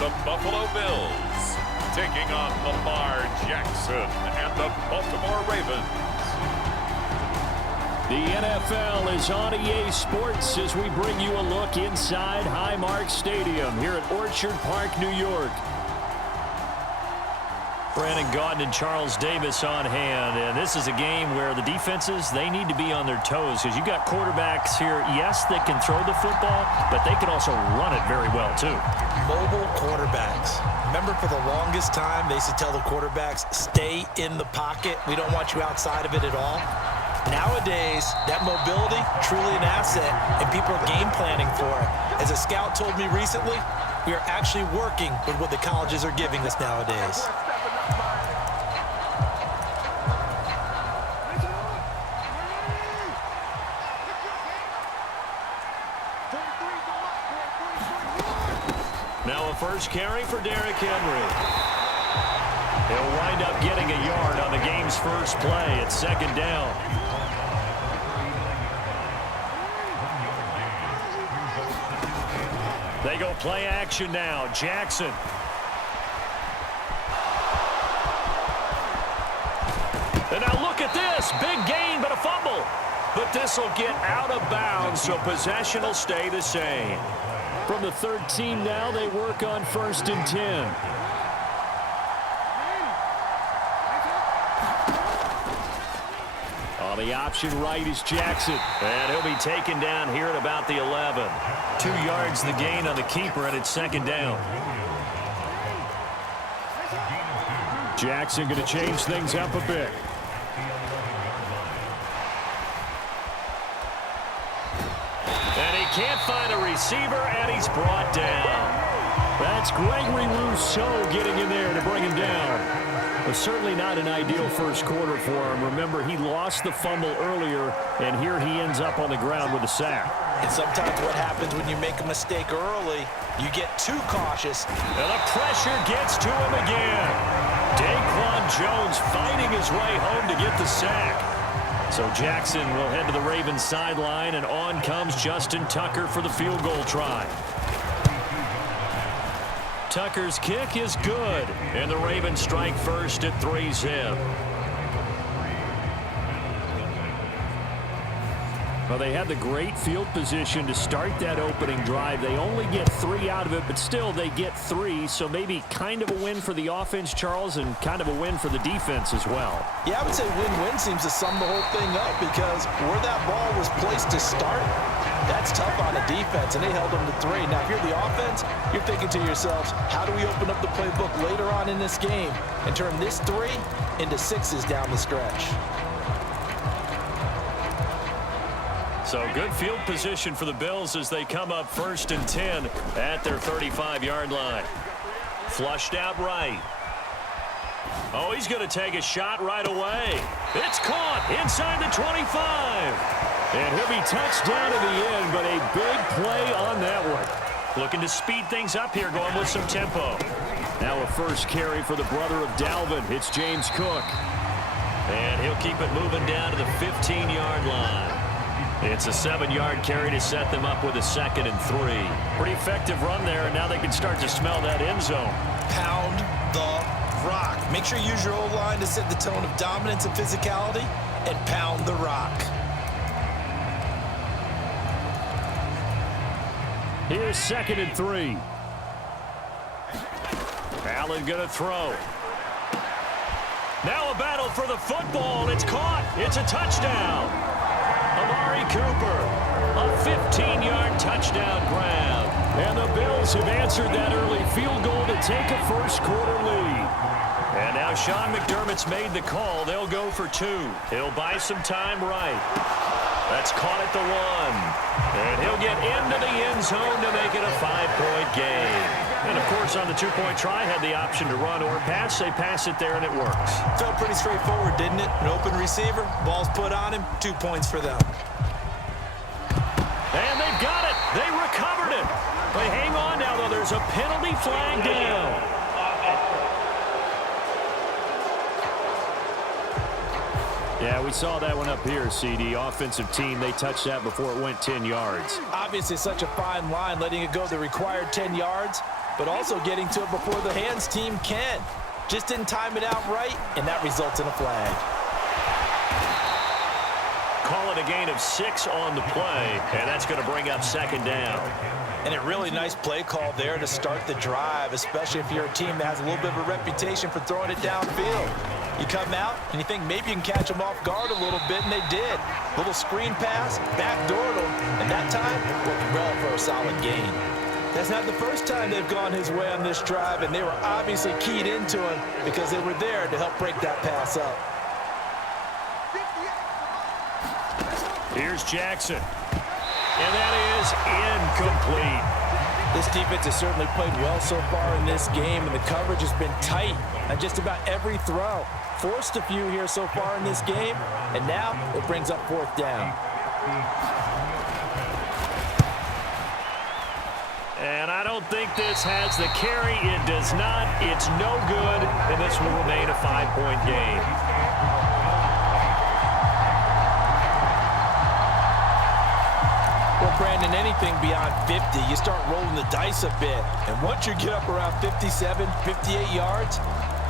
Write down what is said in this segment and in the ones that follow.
the Buffalo Bills, taking on Lamar Jackson and the Baltimore Ravens. The NFL is on EA Sports as we bring you a look inside Highmark Stadium here at Orchard Park, New York. Brandon Gaudin and Charles Davis on hand, and this is a game where the defenses, they need to be on their toes because you've got quarterbacks here, yes, they can throw the football, but they can also run it very well too. Mobile quarterbacks. Remember, for the longest time, they used to tell the quarterbacks, stay in the pocket. We don't want you outside of it at all. Nowadays, that mobility, truly an asset, and people are game planning for it. As a scout told me recently, we are actually working with what the colleges are giving us nowadays. Now a first carry for Derrick Henry. He'll wind up getting a yard on the game's first play. It's second down. They go play action now. Jackson. And now look at this. Big gain, but a fumble. But this will get out of bounds, so possession will stay the same. From the 13 now, they work on 1st and 10. On the option right is Jackson. And he'll be taken down here at about the 11. 2 yards the gain on the keeper, and it's second down. Jackson going to change things up a bit. And he can't find a receiver, and he's brought down. That's Gregory Rousseau getting in there to bring him down. But certainly not an ideal first quarter for him. Remember, he lost the fumble earlier, and here he ends up on the ground with a sack. And sometimes what happens when you make a mistake early, you get too cautious. And the pressure gets to him again. Daquan Jones fighting his way home to get the sack. So Jackson will head to the Ravens sideline, and on comes Justin Tucker for the field goal try. Tucker's kick is good, and the Ravens strike first at 3-zip. Well, they had the great field position to start that opening drive. They only get 3 out of it, but still they get 3, so maybe kind of a win for the offense, Charles, and kind of a win for the defense as well. Yeah, I would say win-win seems to sum the whole thing up because where that ball was placed to start, that's tough on the defense, and they held them to 3. Now, if you're the offense, you're thinking to yourselves, how do we open up the playbook later on in this game and turn this 3 into 6s down the stretch? So good field position for the Bills as they come up 1st and 10 at their 35-yard line. Flushed out right. Oh, he's going to take a shot right away. It's caught inside the 25. And he'll be touched down to the end, but a big play on that one. Looking to speed things up here, going with some tempo. Now a first carry for the brother of Dalvin. It's James Cook. And he'll keep it moving down to the 15-yard line. It's a 7-yard carry to set them up with a 2nd and 3. Pretty effective run there, and now they can start to smell that end zone. Pound the rock. Make sure you use your O-line to set the tone of dominance and physicality, and pound the rock. Here's 2nd and 3. Allen going to throw. Now a battle for the football. It's caught. It's a touchdown. Amari Cooper, a 15-yard touchdown grab. And the Bills have answered that early field goal to take a first-quarter lead. And now Sean McDermott's made the call. They'll go for 2. He'll buy some time right. That's caught at the 1. And he'll get into the end zone to make it a 5-point game. And, of course, on the 2-point try, had the option to run or pass. They pass it there, and it works. Felt pretty straightforward, didn't it? An open receiver, ball's put on him, 2 points for them. And they've got it. They recovered it. But hang on now, though. There's a penalty flag down. Yeah, we saw that one up here, CD. Offensive team, they touched that before it went 10 yards. Obviously, such a fine line, letting it go the required 10 yards. but also getting to it before the hands team can. Just didn't time it out right, and that results in a flag. Call it a gain of 6 on the play, and that's going to bring up second down. And a really nice play call there to start the drive, especially if you're a team that has a little bit of a reputation for throwing it downfield. You come out, and you think maybe you can catch them off guard a little bit, and they did. Little screen pass, backdoored them, and that time worked well for a solid gain. That's not the first time they've gone his way on this drive, and they were obviously keyed into him because they were there to help break that pass up. Here's Jackson. And that is incomplete. This defense has certainly played well so far in this game, and the coverage has been tight on just about every throw. Forced a few here so far in this game, and now it brings up fourth down. And I don't think this has the carry. It does not. It's no good, and this will remain a 5-point game. Well, Brandon, anything beyond 50, you start rolling the dice a bit. And once you get up around 57, 58 yards,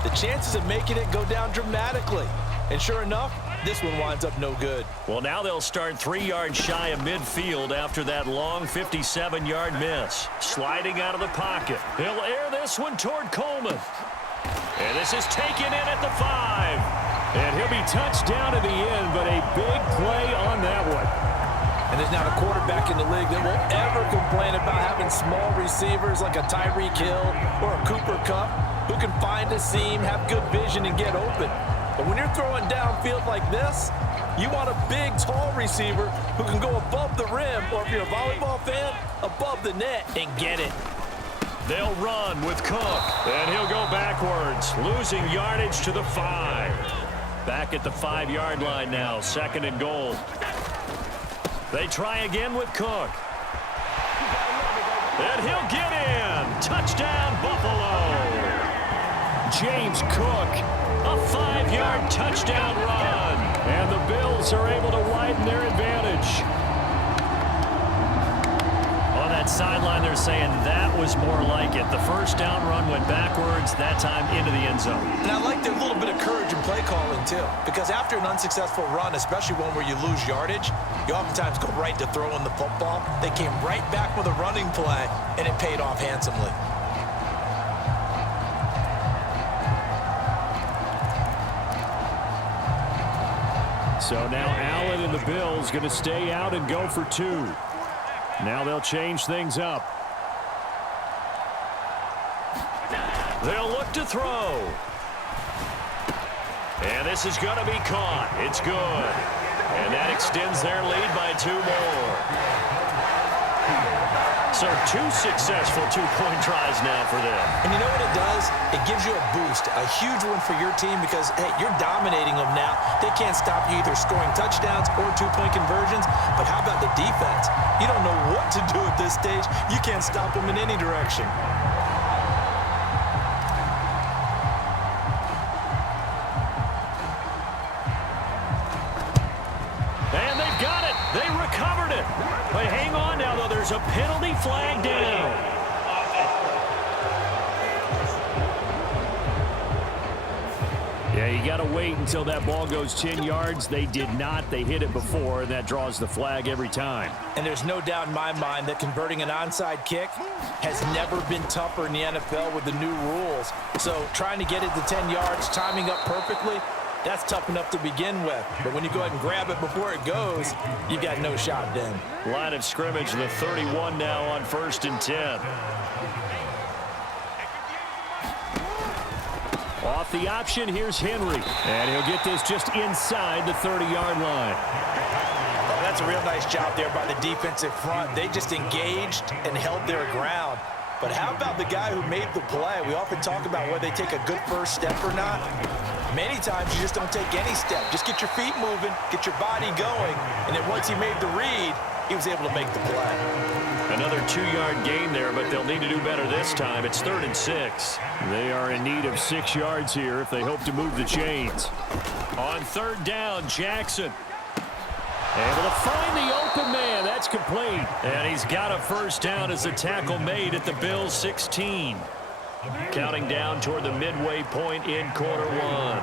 the chances of making it go down dramatically. And sure enough, this one winds up no good. Well, now they'll start 3 yards shy of midfield after that long 57-yard miss. Sliding out of the pocket. He'll air this one toward Coleman. And this is taken in at the 5. And he'll be touched down at the end, but a big play on that one. And there's not a quarterback in the league that will ever complain about having small receivers like a Tyreek Hill or a Cooper Kupp who can find a seam, have good vision, and get open. But when you're throwing downfield like this, you want a big, tall receiver who can go above the rim, or if you're a volleyball fan, above the net and get it. They'll run with Cook, and he'll go backwards, losing yardage to the 5. Back at the 5-yard line now, 2nd and goal. They try again with Cook. And he'll get in. Touchdown, Buffalo. James Cook, a 5-yard touchdown run. And the Bills are able to widen their advantage. On that sideline, they're saying that was more like it. The first down run went backwards, that time into the end zone. And I like their little bit of courage in play calling, too. Because after an unsuccessful run, especially one where you lose yardage, you oftentimes go right to throwing the football. They came right back with a running play, and it paid off handsomely. So now Allen and the Bills going to stay out and go for 2. Now they'll change things up. They'll look to throw. And this is going to be caught. It's good. And that extends their lead by 2 more. So 2 successful 2-point tries now for them. And you know what it does? It gives you a boost, a huge one for your team because, hey, you're dominating them now. They can't stop you either scoring touchdowns or 2-point conversions. But how about the defense? You don't know what to do at this stage. You can't stop them in any direction. And they've got it. They recovered it. But hang on now, though. There's a penalty flag down. Yeah, you got to wait until that ball goes 10 yards. They did not. They hit it before, and that draws the flag every time. And there's no doubt in my mind that converting an onside kick has never been tougher in the NFL with the new rules. So trying to get it to 10 yards, timing up perfectly, that's tough enough to begin with. But when you go ahead and grab it before it goes, you've got no shot then. Line of scrimmage, the 31 now on 1st and 10. Off the option, here's Henry. And he'll get this just inside the 30-yard line. Oh, that's a real nice job there by the defensive front. They just engaged and held their ground. But how about the guy who made the play? We often talk about whether they take a good first step or not. Many times you just don't take any step. Just get your feet moving, get your body going, and then once he made the read, he was able to make the play. Another 2-yard gain there, but they'll need to do better this time. It's 3rd and 6. They are in need of 6 yards here if they hope to move the chains. On 3rd down, Jackson. Able to find the open man. That's complete. And he's got a first down as the tackle made at the Bills' 16. Counting down toward the midway point in quarter one.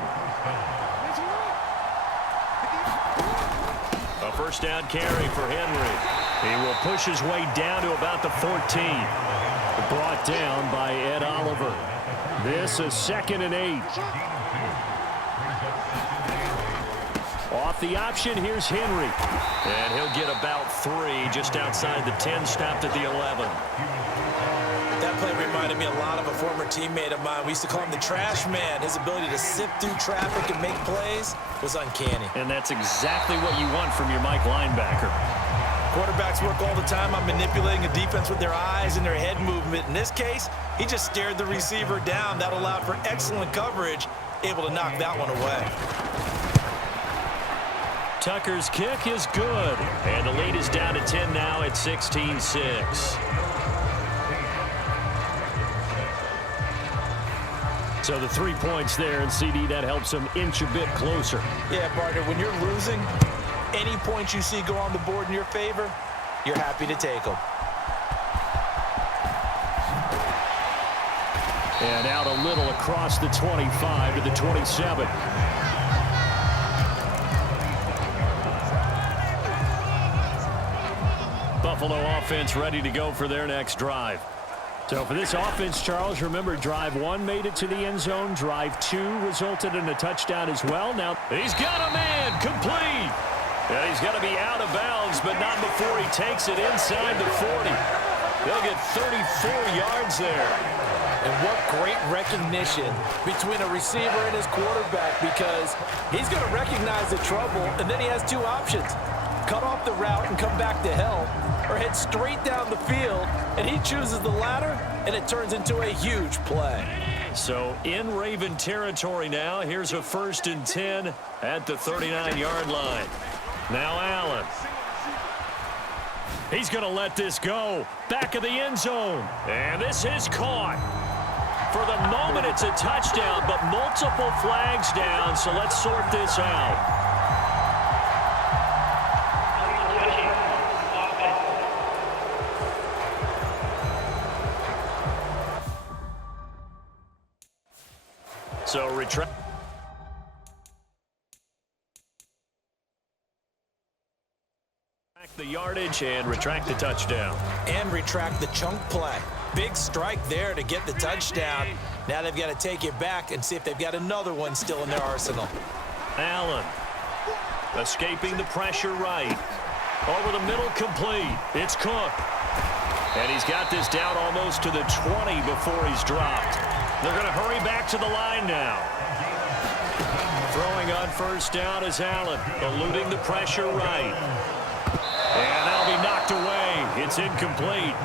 A first down carry for Henry. He will push his way down to about the 14. Brought down by Ed Oliver. This is 2nd and 8. Off the option, here's Henry. And he'll get about 3 just outside the 10, stopped at the 11. That play reminded me a lot of a former teammate of mine. We used to call him the trash man. His ability to sift through traffic and make plays was uncanny. And that's exactly what you want from your Mike linebacker. Quarterbacks work all the time on manipulating a defense with their eyes and their head movement. In this case, he just stared the receiver down. That allowed for excellent coverage, able to knock that one away. Tucker's kick is good. And the lead is down to 10 now at 16-6. So the 3 points there, and CD, that helps him inch a bit closer. Yeah, partner, when you're losing, any points you see go on the board in your favor, you're happy to take them. And out a little across the 25 to the 27. Buffalo offense ready to go for their next drive. So for this offense, Charles, remember drive 1 made it to the end zone. Drive 2 resulted in a touchdown as well. Now he's got a man complete. And he's going to be out of bounds, but not before he takes it inside the 40. They'll get 34 yards there. And what great recognition between a receiver and his quarterback, because he's going to recognize the trouble, and then he has 2 options. Cut off the route and come back to help, or head straight down the field, and he chooses the latter, and it turns into a huge play. So in Raven territory now, here's a 1st and 10 at the 39-yard line. Now Allen. He's going to let this go. Back of the end zone. And this is caught. For the moment, it's a touchdown, but multiple flags down, so let's sort this out. So retract the yardage and retract the touchdown. And retract the chunk play. Big strike there to get the touchdown. Now they've got to take it back and see if they've got another one still in their arsenal. Allen escaping the pressure right. Over the middle, complete. It's Cook. And he's got this down almost to the 20 before he's dropped. They're going to hurry back to the line now. Throwing on first down is Allen, eluding the pressure right. And that'll be knocked away. It's incomplete.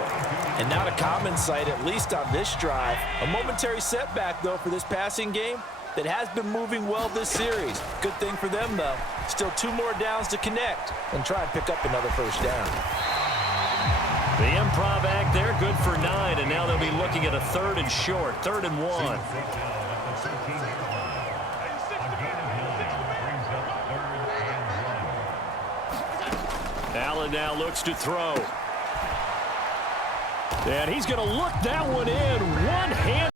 And not a common sight, at least on this drive. A momentary setback, though, for this passing game that has been moving well this series. Good thing for them, though. Still 2 more downs to connect and try and pick up another first down. The improv act there, good for 9, and now they'll be looking at a 3rd and short, 3rd and 1. Allen now looks to throw. And he's going to look that one in. One hand.